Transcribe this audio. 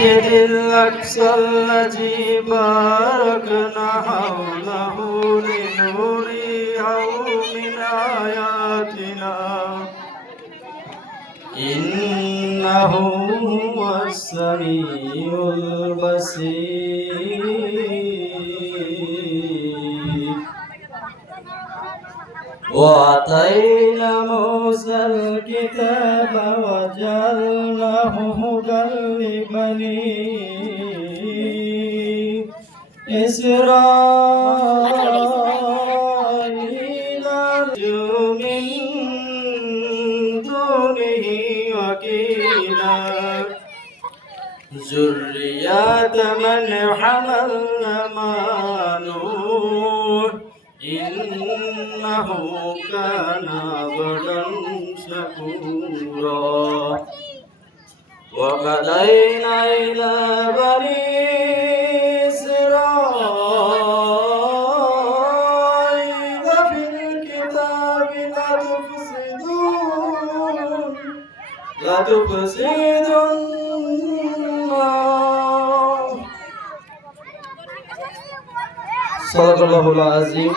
الأقصى الذي باركنا حوله لنريه من آياتنا إنه هو السميع البصير وآتينا موسى الكتاب وجعلناه هدى لبني إسرائيل من دونه وكيلا ذرية من حملنا مع نوح إنه كان عبدا شكورا وقضينا إلى بني إسرائيل في الكتاب لتفسدن صدق الله العظيم